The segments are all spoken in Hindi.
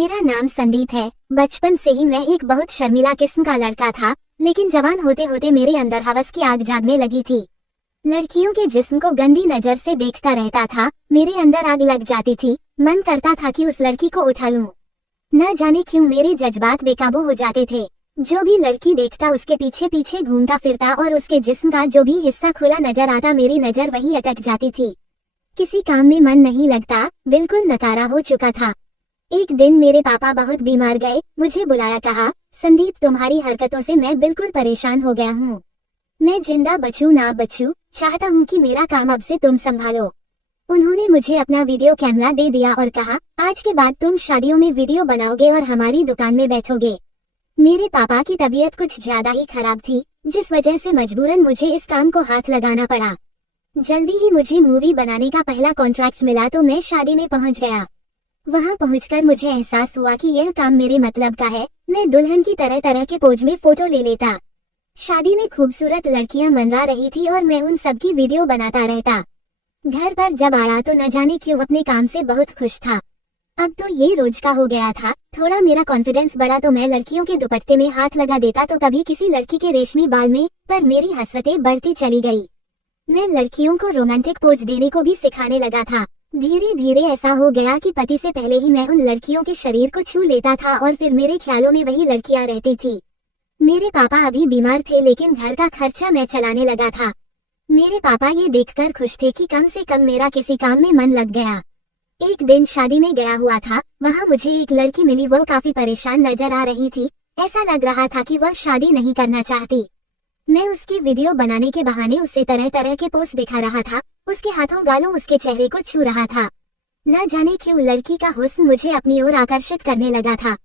मेरा नाम संदीप है। बचपन से ही मैं एक बहुत शर्मीला किस्म का लड़का था, लेकिन जवान होते होते मेरे अंदर हवस की आग जागने लगी थी। लड़कियों के जिस्म को गंदी नजर से देखता रहता था, मेरे अंदर आग लग जाती थी। मन करता था कि उस लड़की को उठा लूं। न जाने क्यों मेरे जज्बात बेकाबू हो जाते थे। जो भी लड़की देखता उसके पीछे पीछे घूमता फिरता और उसके जिस्म का जो भी हिस्सा खुला नजर आता मेरी नजर वही अटक जाती थी। किसी काम में मन नहीं लगता, बिल्कुल नकारा हो चुका था। एक दिन मेरे पापा बहुत बीमार गए, मुझे बुलाया, कहा, संदीप तुम्हारी हरकतों से मैं बिल्कुल परेशान हो गया हूँ। मैं जिंदा बचूं ना बचूं, चाहता हूँ कि मेरा काम अब से तुम संभालो। उन्होंने मुझे अपना वीडियो कैमरा दे दिया और कहा, आज के बाद तुम शादियों में वीडियो बनाओगे और हमारी दुकान में बैठोगे। मेरे पापा की तबीयत कुछ ज्यादा ही खराब थी, जिस वजह से मजबूरन मुझे इस काम को हाथ लगाना पड़ा। जल्दी ही मुझे मूवी बनाने का पहला कॉन्ट्रैक्ट मिला तो मैं शादी में पहुंच गया। वहां पहुंचकर मुझे एहसास हुआ कि यह काम मेरे मतलब का है। मैं दुल्हन की तरह तरह के पोज में फोटो ले लेता। शादी में खूबसूरत लड़कियां मंडरा रही थी और मैं उन सबकी वीडियो बनाता रहता। घर पर जब आया तो न जाने क्यों अपने काम से बहुत खुश था। अब तो ये रोज का हो गया था। थोड़ा मेरा कॉन्फिडेंस बढ़ा तो मैं लड़कियों के दुपट्टे में हाथ लगा देता तो कभी किसी लड़की के रेशमी बाल में, पर मेरी हसरतें बढ़ती चली गई। मैं लड़कियों को रोमांटिक पोज देने को भी सिखाने लगा था। धीरे धीरे ऐसा हो गया कि पति से पहले ही मैं उन लड़कियों के शरीर को छू लेता था और फिर मेरे ख्यालों में वही लड़कियां रहती थी। मेरे पापा अभी बीमार थे, लेकिन घर का खर्चा मैं चलाने लगा था। मेरे पापा ये देखकर खुश थे कि कम से कम मेरा किसी काम में मन लग गया। एक दिन शादी में गया हुआ था, वहाँ मुझे एक लड़की मिली। वो काफी परेशान नजर आ रही थी। ऐसा लग रहा था कि वह शादी नहीं करना चाहती। मैं उसकी वीडियो बनाने के बहाने उसे तरह तरह के पोस्ट दिखा रहा था। उसके हाथों गालों उसके चेहरे को छू रहा था। न जाने क्यों लड़की का हुस्न मुझे अपनी ओर आकर्षित करने लगा था।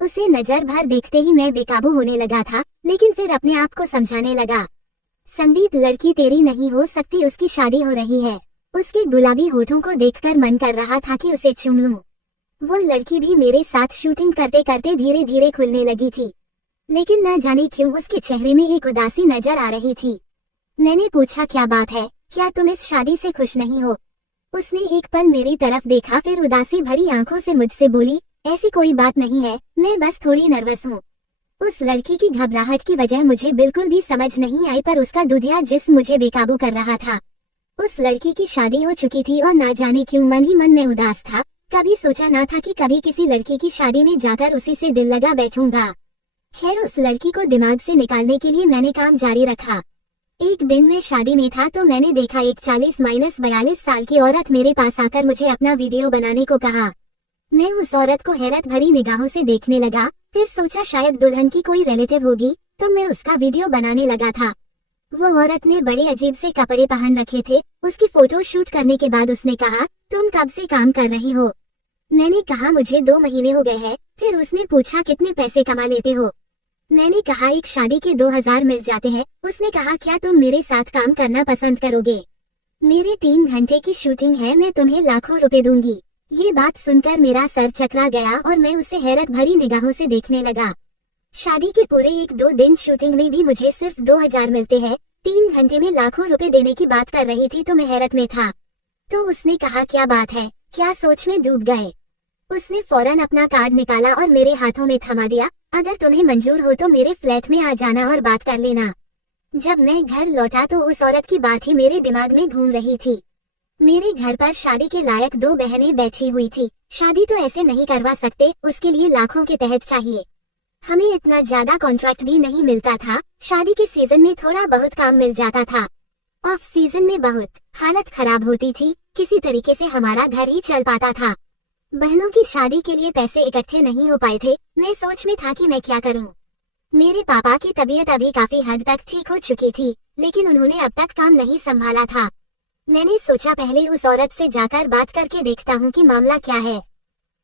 उसे नजर भर देखते ही मैं बेकाबू होने लगा था, लेकिन फिर अपने आप को समझाने लगा, संदीप लड़की तेरी नहीं हो सकती, उसकी शादी हो रही है। उसके गुलाबी होठों को देखकर मन कर रहा था कि उसे चूम लूं। वो लड़की भी मेरे साथ शूटिंग करते करते धीरे धीरे खुलने लगी थी, लेकिन न जाने क्यों उसके चेहरे में एक उदासी नजर आ रही थी। मैंने पूछा, क्या बात है, क्या तुम इस शादी से खुश नहीं हो? उसने एक पल मेरी तरफ देखा, फिर उदासी भरी आंखों से मुझसे बोली, ऐसी कोई बात नहीं है, मैं बस थोड़ी नर्वस हूँ। उस लड़की की घबराहट की वजह मुझे बिल्कुल भी समझ नहीं आई, पर उसका दुधिया जिस्म मुझे बेकाबू कर रहा था। उस लड़की की शादी हो चुकी थी और ना जाने क्यों मन ही मन में उदास था। कभी सोचा ना था कि कभी किसी लड़की की शादी में जाकर उसी से दिल लगा बैठूंगा। खैर, उस लड़की को दिमाग से निकालने के लिए मैंने काम जारी रखा। एक दिन मैं शादी में था तो मैंने देखा एक 40-42 साल की औरत मेरे पास आकर मुझे अपना वीडियो बनाने को कहा। मैं उस औरत को हैरत भरी निगाहों से देखने लगा, फिर सोचा शायद दुल्हन की कोई रिलेटिव होगी, तो मैं उसका वीडियो बनाने लगा था। वो औरत ने बड़े अजीब से कपड़े पहन रखे थे। उसकी फोटो शूट करने के बाद उसने कहा, तुम कब से काम कर रही हो? मैंने कहा, मुझे 2 महीने हो गए हैं। फिर उसने पूछा, कितने पैसे कमा लेते हो? मैंने कहा, एक शादी के 2000 मिल जाते हैं। उसने कहा, क्या तुम मेरे साथ काम करना पसंद करोगे? मेरे 3 घंटे की शूटिंग है, मैं तुम्हें लाखों रुपए दूंगी। ये बात सुनकर मेरा सर चकरा गया और मैं उसे हैरत भरी निगाहों से देखने लगा। शादी के पूरे 1-2 दिन शूटिंग में भी मुझे सिर्फ 2000 मिलते हैं। 3 घंटे में लाखों रुपए देने की बात कर रही थी तो मैं हैरत में था। तो उसने कहा, क्या बात है, क्या सोच में डूब गए? उसने फौरन अपना कार्ड निकाला और मेरे हाथों में थमा दिया, अगर तुम्हें मंजूर हो तो मेरे फ्लैट में आ जाना और बात कर लेना। जब मैं घर लौटा तो उस औरत की बात ही मेरे दिमाग में घूम रही थी। मेरे घर पर शादी के लायक 2 बहनें बैठी हुई थी। शादी तो ऐसे नहीं करवा सकते, उसके लिए लाखों के तहत चाहिए। हमें इतना ज्यादा कॉन्ट्रैक्ट भी नहीं मिलता था। शादी के सीजन में थोड़ा बहुत काम मिल जाता था, ऑफ सीजन में बहुत हालत खराब होती थी। किसी तरीके से हमारा घर ही चल पाता था। बहनों की शादी के लिए पैसे इकट्ठे नहीं हो पाए थे। मैं सोच में था कि मैं क्या करूं। मेरे पापा की तबीयत अभी काफी हद तक ठीक हो चुकी थी, लेकिन उन्होंने अब तक काम नहीं संभाला था। मैंने सोचा पहले उस औरत से जाकर बात करके देखता हूं कि मामला क्या है।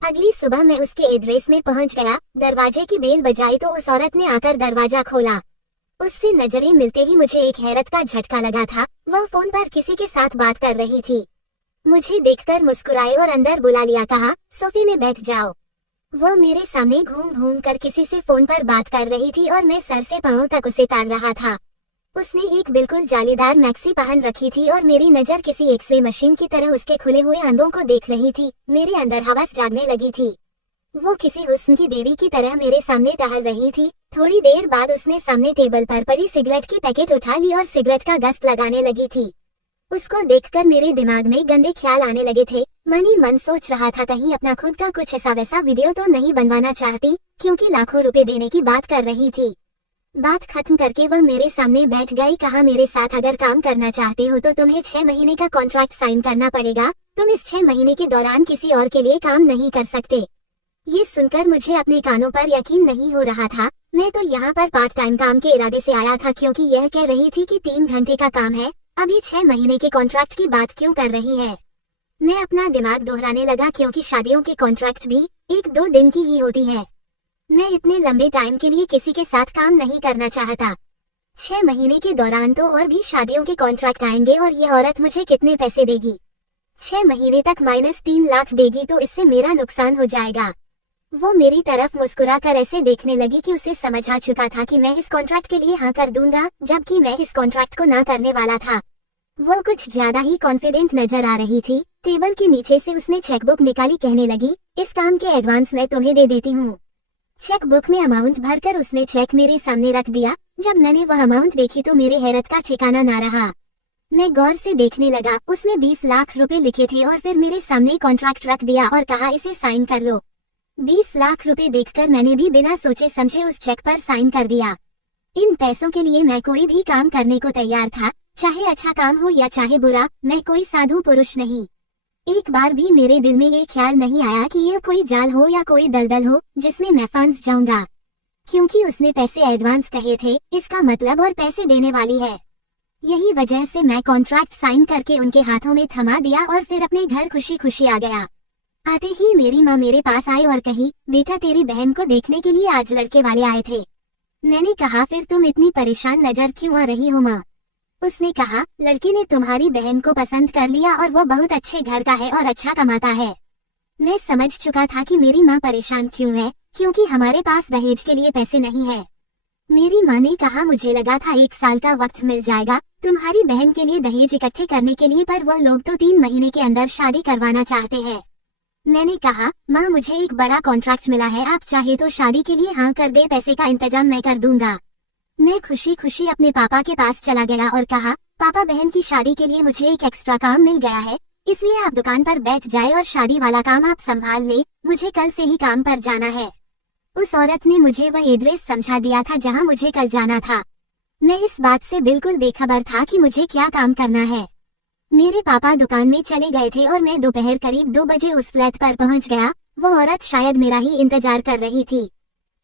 अगली सुबह मैं उसके एड्रेस में पहुंच गया। दरवाजे की बेल बजाई तो उस औरत ने आकर दरवाजा खोला। उससे नजरें मिलते ही मुझे एक हैरत का झटका लगा था। वह फोन पर किसी के साथ बात कर रही थी। मुझे देखकर मुस्कुराए और अंदर बुला लिया, कहा, सोफे में बैठ जाओ। वो मेरे सामने घूम घूम कर किसी से फोन पर बात कर रही थी और मैं सर से पांव तक उसे ताड़ रहा था। उसने एक बिल्कुल जालीदार मैक्सी पहन रखी थी और मेरी नजर किसी एक्सरे मशीन की तरह उसके खुले हुए अंगों को देख रही थी। मेरे अंदर हवस जागने लगी थी। वो किसी हुस्न की देवी की तरह मेरे सामने टहल रही थी। थोड़ी देर बाद उसने सामने टेबल पर पड़ी सिगरेट की पैकेट उठा ली और सिगरेट का गस्त लगाने लगी थी। उसको देखकर मेरे दिमाग में गंदे ख्याल आने लगे थे। मन ही मन सोच रहा था कहीं अपना खुद का कुछ ऐसा वैसा वीडियो तो नहीं बनवाना चाहती, क्योंकि लाखों रुपए देने की बात कर रही थी। बात खत्म करके वह मेरे सामने बैठ गई। कहा, मेरे साथ अगर काम करना चाहते हो तो तुम्हें 6 महीने का कॉन्ट्रैक्ट साइन करना पड़ेगा। तुम इस 6 महीने के दौरान किसी और के लिए काम नहीं कर सकते। ये सुनकर मुझे अपने कानों पर यकीन नहीं हो रहा था। मैं तो यहाँ पर पार्ट टाइम काम के इरादे से आया था, क्योंकि यह कह रही थी कि 3 घंटे का काम है। अभी 6 महीने के कॉन्ट्रैक्ट की बात क्यों कर रही है। मैं अपना दिमाग दोहराने लगा, क्योंकि शादियों के कॉन्ट्रैक्ट भी 1-2 दिन की ही होती है। मैं इतने लंबे टाइम के लिए किसी के साथ काम नहीं करना चाहता। 6 महीने के दौरान तो और भी शादियों के कॉन्ट्रैक्ट आएंगे और ये औरत मुझे कितने पैसे देगी। 6 महीने तक -3 लाख देगी तो इससे मेरा नुकसान हो जाएगा। वो मेरी तरफ मुस्कुराकर ऐसे देखने लगी कि उसे समझ आ चुका था कि मैं इस कॉन्ट्रैक्ट के लिए हाँ कर दूंगा, जबकि मैं इस कॉन्ट्रैक्ट को ना करने वाला था। वो कुछ ज्यादा ही कॉन्फिडेंट नजर आ रही थी। टेबल के नीचे से उसने चेकबुक निकाली, कहने लगी, इस काम के एडवांस मैं तुम्हें दे देती हूँ। चेकबुक में अमाउंट भरकर उसने चेक मेरे सामने रख दिया। जब मैंने वह अमाउंट देखी तो मेरे हैरत का ठिकाना ना रहा। मैं गौर से देखने लगा। उसमें 20 लाख रुपए लिखे थे और फिर मेरे सामने कॉन्ट्रैक्ट रख दिया और कहा, इसे साइन कर लो। 20 लाख रुपए देखकर मैंने भी बिना सोचे समझे उस चेक पर साइन कर दिया। इन पैसों के लिए मैं कोई भी काम करने को तैयार था, चाहे अच्छा काम हो या चाहे बुरा। मैं कोई साधु पुरुष नहीं। एक बार भी मेरे दिल में ये ख्याल नहीं आया कि यह कोई जाल हो या कोई दलदल हो जिसमें मैं फंस जाऊंगा, क्योंकि उसने पैसे एडवांस कहे थे, इसका मतलब और पैसे देने वाली है। यही वजह से मैं कॉन्ट्रैक्ट साइन करके उनके हाथों में थमा दिया और फिर अपने घर खुशी खुशी आ गया। आते ही मेरी माँ मेरे पास आई और कही, बेटा तेरी बहन को देखने के लिए आज लड़के वाले आए थे। मैंने कहा, फिर तुम इतनी परेशान नजर क्यों आ रही हो माँ। उसने कहा, लड़के ने तुम्हारी बहन को पसंद कर लिया और वो बहुत अच्छे घर का है और अच्छा कमाता है। मैं समझ चुका था कि मेरी माँ परेशान क्यों है, क्योंकि हमारे पास दहेज के लिए पैसे नहीं है। मेरी माँ ने कहा, मुझे लगा था 1 साल का वक्त मिल जाएगा तुम्हारी बहन के लिए दहेज इकट्ठे करने के लिए, पर वो लोग तो 3 महीने के अंदर शादी करवाना चाहते हैं। मैंने कहा, माँ मुझे एक बड़ा कॉन्ट्रैक्ट मिला है, आप चाहे तो शादी के लिए हाँ कर दे, पैसे का इंतजाम मैं कर दूंगा। मैं खुशी खुशी अपने पापा के पास चला गया और कहा, पापा बहन की शादी के लिए मुझे एक एक्स्ट्रा काम मिल गया है, इसलिए आप दुकान पर बैठ जाए और शादी वाला काम आप संभाल ले, मुझे कल से ही काम पर जाना है। उस औरत ने मुझे वह एड्रेस समझा दिया था जहां मुझे कल जाना था। मैं इस बात से बिल्कुल बेखबर था कि मुझे क्या काम करना है। मेरे पापा दुकान में चले गए थे और मैं दोपहर करीब 2 बजे उस फ्लैट पर पहुंच गया। वो औरत शायद मेरा ही इंतजार कर रही थी।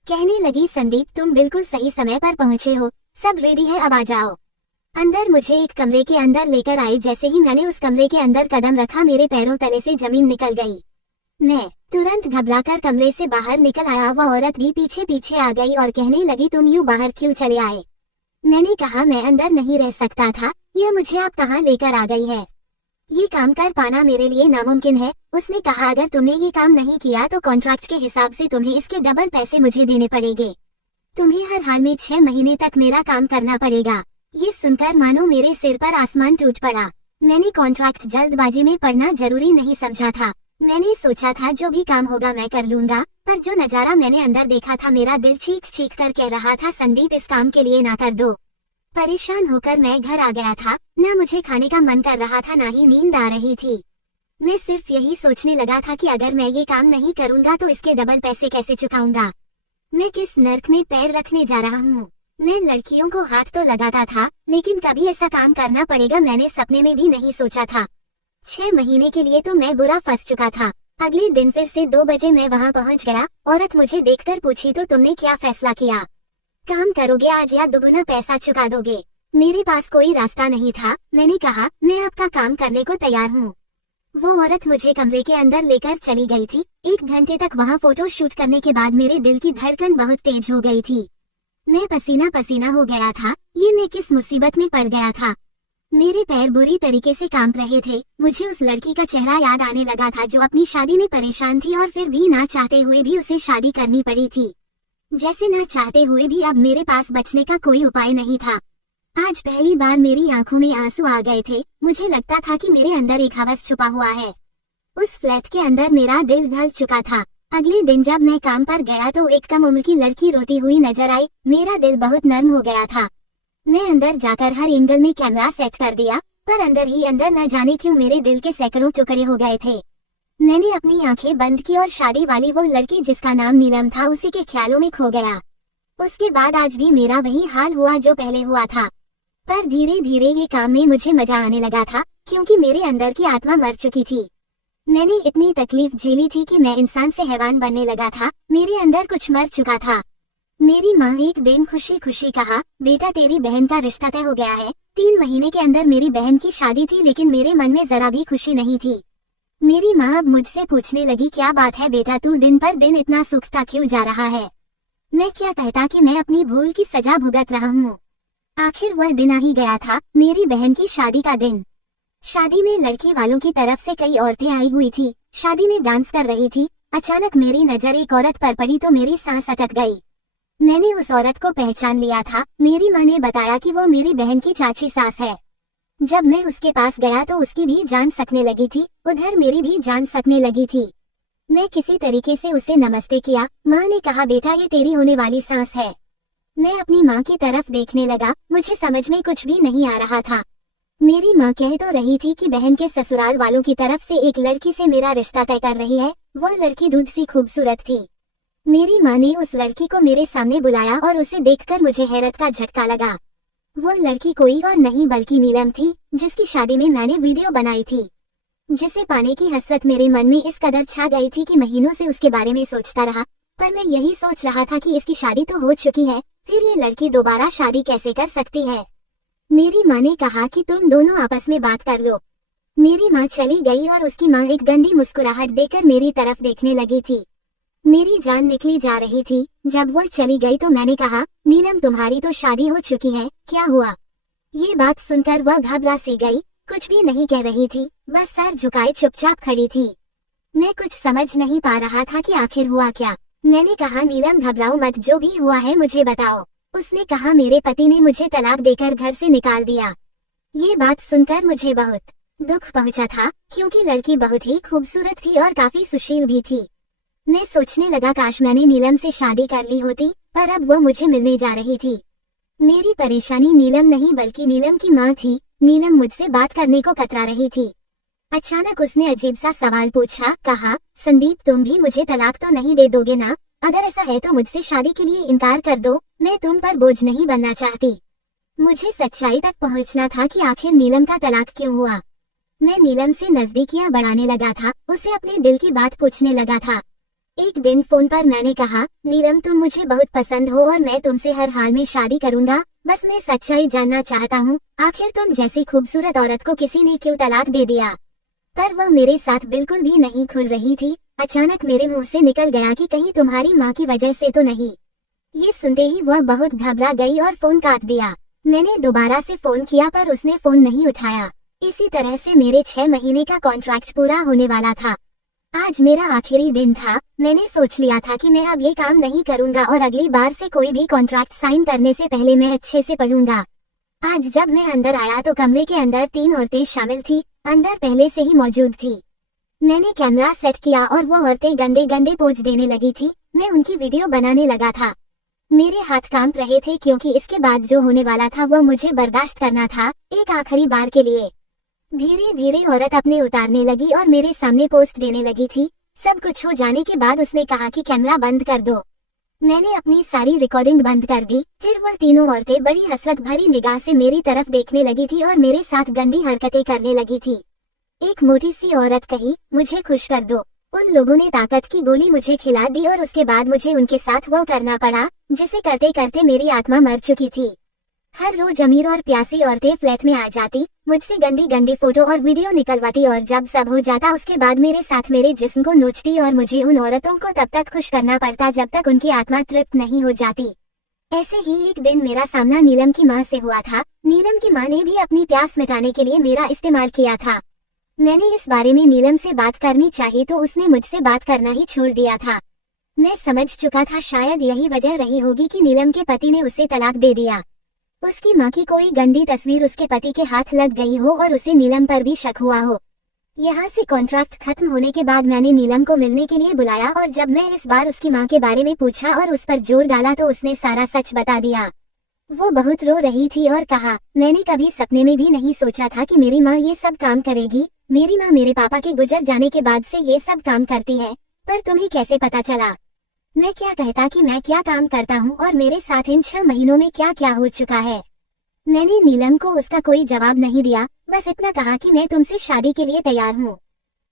कहने लगी, संदीप तुम बिल्कुल सही समय पर पहुंचे हो, सब रेडी है, अब आ जाओ अंदर। मुझे एक कमरे के अंदर लेकर आई। जैसे ही मैंने उस कमरे के अंदर कदम रखा, मेरे पैरों तले से जमीन निकल गई। मैं तुरंत घबराकर कमरे से बाहर निकल आया। वह औरत भी पीछे पीछे आ गई और कहने लगी, तुम यूं बाहर क्यों चले आए। मैंने कहा, मैं अंदर नहीं रह सकता था, यह मुझे आप कहाँ लेकर आ गई है। ये काम कर पाना मेरे लिए नामुमकिन है। उसने कहा, अगर तुमने ये काम नहीं किया तो कॉन्ट्रैक्ट के हिसाब से तुम्हें इसके डबल पैसे मुझे देने पड़ेंगे। तुम्हें हर हाल में 6 महीने तक मेरा काम करना पड़ेगा। ये सुनकर मानो मेरे सिर पर आसमान टूट पड़ा। मैंने कॉन्ट्रैक्ट जल्दबाजी में पढ़ना जरूरी नहीं समझा था। मैंने सोचा था जो भी काम होगा मैं कर लूंगा, पर जो नजारा मैंने अंदर देखा था, मेरा दिल चीख चीख कर कह रहा था, संदीप इस काम के लिए ना कर दो। परेशान होकर मैं घर आ गया था। न मुझे खाने का मन कर रहा था, ना ही नींद आ रही थी। मैं सिर्फ यही सोचने लगा था कि अगर मैं ये काम नहीं करूंगा तो इसके डबल पैसे कैसे चुकाऊंगा। मैं किस नर्क में पैर रखने जा रहा हूँ। मैं लड़कियों को हाथ तो लगाता था, लेकिन कभी ऐसा काम करना पड़ेगा मैंने सपने में भी नहीं सोचा था। 6 महीने के लिए तो मैं बुरा फंस चुका था। अगले दिन फिर से 2 बजे मैं वहाँ पहुँच गया। औरत मुझे देखकर पूछी, तो तुमने क्या फैसला किया, काम करोगे आज या दुगुना पैसा चुका दोगे। मेरे पास कोई रास्ता नहीं था। मैंने कहा, मैं आपका काम करने को तैयार हूँ। वो औरत मुझे कमरे के अंदर लेकर चली गई थी। 1 घंटे तक वहाँ फोटो शूट करने के बाद मेरे दिल की धड़कन बहुत तेज हो गई थी। मैं पसीना पसीना हो गया था। ये मैं किस मुसीबत में पड़ गया था। मेरे पैर बुरी तरीके से कांप रहे थे। मुझे उस लड़की का चेहरा याद आने लगा था जो अपनी शादी में परेशान थी और फिर भी ना चाहते हुए भी उसे शादी करनी पड़ी थी। जैसे ना चाहते हुए भी अब मेरे पास बचने का कोई उपाय नहीं था। आज पहली बार मेरी आंखों में आंसू आ गए थे। मुझे लगता था कि मेरे अंदर एक हवस छुपा हुआ है। उस फ्लैट के अंदर मेरा दिल ढल चुका था। अगले दिन जब मैं काम पर गया तो एक कम उम्र की लड़की रोती हुई नजर आई। मेरा दिल बहुत नर्म हो गया था। मैं अंदर जाकर हर एंगल में कैमरा सेट कर दिया, पर अंदर ही अंदर न जाने क्यों मेरे दिल के सैकड़ों टुकड़े हो गए थे। मैंने अपनी आंखें बंद की और शादी वाली वो लड़की जिसका नाम नीलम था उसी के ख्यालों में खो गया। उसके बाद आज भी मेरा वही हाल हुआ जो पहले हुआ था, पर धीरे धीरे ये काम में मुझे मजा आने लगा था, क्योंकि मेरे अंदर की आत्मा मर चुकी थी। मैंने इतनी तकलीफ झेली थी कि मैं इंसान से हैवान बनने लगा था। मेरे अंदर कुछ मर चुका था। मेरी माँ एक दिन खुशी खुशी कहा, बेटा तेरी बहन का रिश्ता तय हो गया है। 3 महीने के अंदर मेरी बहन की शादी थी, लेकिन मेरे मन में जरा भी खुशी नहीं थी। मेरी माँ अब मुझसे पूछने लगी, क्या बात है बेटा, तू दिन पर दिन इतना सूखता क्यों जा रहा है? मैं क्या कहता कि मैं अपनी भूल की सजा भुगत रहा हूँ। आखिर वह दिन आ ही गया था, मेरी बहन की शादी का दिन। शादी में लड़की वालों की तरफ से कई औरतें आई हुई थी। शादी में डांस कर रही थी। अचानक मेरी नजर एक औरत पर पड़ी तो मेरी सांस अटक गई। मैंने उस औरत को पहचान लिया था। मेरी माँ ने बताया कि वो मेरी बहन की चाची सास है। जब मैं उसके पास गया तो उसकी भी जान सकने लगी थी, उधर मेरी भी जान सकने लगी थी। मैं किसी तरीके से उसे नमस्ते किया। माँ ने कहा, बेटा ये तेरी होने वाली सांस है। मैं अपनी माँ की तरफ देखने लगा। मुझे समझ में कुछ भी नहीं आ रहा था। मेरी माँ कह तो रही थी कि बहन के ससुराल वालों की तरफ से एक लड़की से मेरा रिश्ता तय कर रही है। वो लड़की दूध सी खूबसूरत थी। मेरी माँ ने उस लड़की को मेरे सामने बुलाया और उसे देखकर मुझे हैरत का झटका लगा। वो लड़की कोई और नहीं बल्कि नीलम थी, जिसकी शादी में मैंने वीडियो बनाई थी, जिसे पाने की हसरत मेरे मन में इस कदर छा गई थी कि महीनों से उसके बारे में सोचता रहा। पर मैं यही सोच रहा था कि इसकी शादी तो हो चुकी है, फिर ये लड़की दोबारा शादी कैसे कर सकती है। मेरी माँ ने कहा कि तुम दोनों आपस में बात कर लो। मेरी माँ चली गई और उसकी माँ एक गंदी मुस्कुराहट देकर मेरी तरफ देखने लगी थी। मेरी जान निकली जा रही थी। जब वो चली गई तो मैंने कहा, नीलम तुम्हारी तो शादी हो चुकी है, क्या हुआ? ये बात सुनकर वह घबरा सी गई, कुछ भी नहीं कह रही थी, बस सर झुकाए चुपचाप खड़ी थी। मैं कुछ समझ नहीं पा रहा था कि आखिर हुआ क्या। मैंने कहा, नीलम घबराओ मत, जो भी हुआ है मुझे बताओ। उसने कहा, मेरे पति ने मुझे तलाक देकर घर से निकाल दिया। ये बात सुनकर मुझे बहुत दुख पहुंचा था, क्योंकि लड़की बहुत ही खूबसूरत थी और काफी सुशील भी थी। मैं सोचने लगा, काश मैंने नीलम से शादी कर ली होती, पर अब वो मुझे मिलने जा रही थी। मेरी परेशानी नीलम नहीं बल्कि नीलम की माँ थी। नीलम मुझसे बात करने को कतरा रही थी। अचानक उसने अजीब सा सवाल पूछा। कहा, संदीप तुम भी मुझे तलाक तो नहीं दे दोगे ना? अगर ऐसा है तो मुझसे शादी के लिए इनकार कर दो, मैं तुम पर बोझ नहीं बनना चाहती। मुझे सच्चाई तक पहुंचना था कि आखिर नीलम का तलाक क्यों हुआ। मैं नीलम से नजदीकियां बढ़ाने लगा था, उसे अपने दिल की बात पूछने लगा था। एक दिन फोन पर मैंने कहा, नीलम तुम मुझे बहुत पसंद हो और मैं तुमसे हर हाल में शादी करूंगा, बस मैं सच्चाई जानना चाहता हूँ, आखिर तुम जैसी खूबसूरत औरत को किसी ने क्यों तलाक दे दिया? पर वह मेरे साथ बिल्कुल भी नहीं खुल रही थी। अचानक मेरे मुंह से निकल गया कि कहीं तुम्हारी माँ की वजह से तो नहीं। ये सुनते ही वह बहुत घबरा गई और फोन काट दिया। मैंने दोबारा से फोन किया पर उसने फोन नहीं उठाया। इसी तरह से मेरे 6 महीने का कॉन्ट्रैक्ट पूरा होने वाला था। आज मेरा आखिरी दिन था। मैंने सोच लिया था कि मैं अब ये काम नहीं करूंगा और अगली बार से कोई भी कॉन्ट्रैक्ट साइन करने से पहले मैं अच्छे से पढ़ूंगा। आज जब मैं अंदर आया तो कमरे के अंदर 3 औरतें शामिल थी, अंदर पहले से ही मौजूद थी। मैंने कैमरा सेट किया और वो औरतें गंदे गंदे पोज देने लगी थी। मैं उनकी वीडियो बनाने लगा था। मेरे हाथ कांप रहे थे, क्योंकि इसके बाद जो होने वाला था वो मुझे बर्दाश्त करना था, एक आखिरी बार के लिए। धीरे धीरे औरत अपने उतारने लगी और मेरे सामने पोस्ट देने लगी थी। सब कुछ हो जाने के बाद उसने कहा कि कैमरा बंद कर दो। मैंने अपनी सारी रिकॉर्डिंग बंद कर दी। फिर वह तीनों औरतें बड़ी हसरत भरी निगाह से मेरी तरफ देखने लगी थी और मेरे साथ गंदी हरकतें करने लगी थी। एक मोटी सी औरत कही, मुझे खुश कर दो। उन लोगों ने ताकत की गोली मुझे खिला दी और उसके बाद मुझे उनके साथ वो करना पड़ा जिसे करते करते मेरी आत्मा मर चुकी थी। हर रोज अमीर और प्यासी औरतें फ्लैट में आ जाती, मुझसे गंदी गंदी फोटो और वीडियो निकलवाती और जब सब हो जाता उसके बाद मेरे साथ मेरे जिस्म को नोचती और मुझे उन औरतों को तब तक खुश करना पड़ता जब तक उनकी आत्मा तृप्त नहीं हो जाती। ऐसे ही एक दिन मेरा सामना नीलम की माँ से हुआ था। नीलम की माँ ने भी अपनी प्यास मिटाने के लिए मेरा इस्तेमाल किया था। मैंने इस बारे में नीलम से बात करनी चाहिए तो उसने मुझसे बात करना ही छोड़ दिया था। मैं समझ चुका था शायद यही वजह रही होगी कि नीलम के पति ने उसे तलाक दे दिया। उसकी माँ की कोई गंदी तस्वीर उसके पति के हाथ लग गई हो और उसे नीलम पर भी शक हुआ हो। यहाँ से कॉन्ट्रैक्ट खत्म होने के बाद मैंने नीलम को मिलने के लिए बुलाया और जब मैं इस बार उसकी माँ के बारे में पूछा और उस पर जोर डाला तो उसने सारा सच बता दिया। वो बहुत रो रही थी और कहा, मैंने कभी सपने में भी नहीं सोचा था कि मेरी माँ ये सब काम करेगी। मेरी माँ मेरे पापा के गुजर जाने के बाद से ये सब काम करती है, पर तुम्हें कैसे पता चला? मैं क्या कहता कि मैं क्या काम करता हूँ और मेरे साथ इन 6 महीनों में क्या क्या हो चुका है। मैंने नीलम को उसका कोई जवाब नहीं दिया, बस इतना कहा कि मैं तुमसे शादी के लिए तैयार हूँ।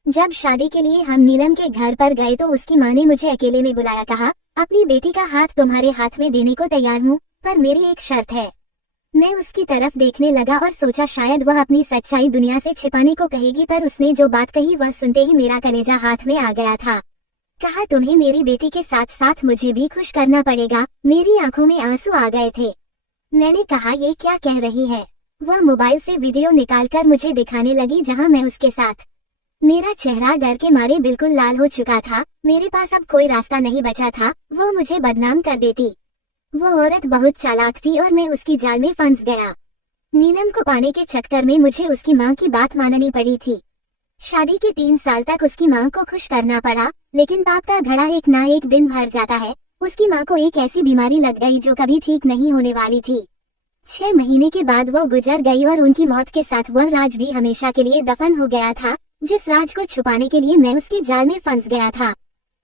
जब शादी के लिए हम नीलम के घर पर गए तो उसकी माँ ने मुझे अकेले में बुलाया, कहा, अपनी बेटी का हाथ तुम्हारे हाथ में देने को तैयार हूँ, पर मेरी एक शर्त है। मैं उसकी तरफ देखने लगा और सोचा शायद वह अपनी सच्चाई दुनिया से छिपाने को कहेगी, पर उसने जो बात कही वह सुनते ही मेरा कलेजा हाथ में आ गया था। कहा, तुम्हें मेरी बेटी के साथ साथ मुझे भी खुश करना पड़ेगा। मेरी आंखों में आंसू आ गए थे। मैंने कहा, ये क्या कह रही है? वह मोबाइल से वीडियो निकालकर मुझे दिखाने लगी जहां मैं उसके साथ। मेरा चेहरा डर के मारे बिल्कुल लाल हो चुका था। मेरे पास अब कोई रास्ता नहीं बचा था, वो मुझे बदनाम कर देती। वो औरत बहुत चालाक थी और मैं उसकी जाल में फंस गया। नीलम को पाने के चक्कर में मुझे उसकी माँ की बात माननी पड़ी थी। शादी के 3 साल तक उसकी माँ को खुश करना पड़ा, लेकिन पाप का घड़ा एक ना एक दिन भर जाता है। उसकी माँ को एक ऐसी बीमारी लग गई जो कभी ठीक नहीं होने वाली थी। 6 महीने के बाद वो गुजर गई और उनकी मौत के साथ वह राज भी हमेशा के लिए दफन हो गया था, जिस राज को छुपाने के लिए मैं उसके जाल में फंस गया था।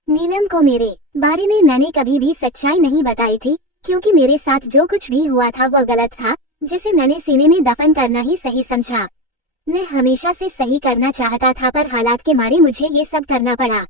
नीलम को मेरे बारे में मैंने कभी भी सच्चाई नहीं बताई थी, क्योंकि मेरे साथ जो कुछ भी हुआ था वह गलत था, जिसे मैंने सीने में दफन करना ही सही समझा। मैं हमेशा से सही करना चाहता था, पर हालात के मारे मुझे ये सब करना पड़ा।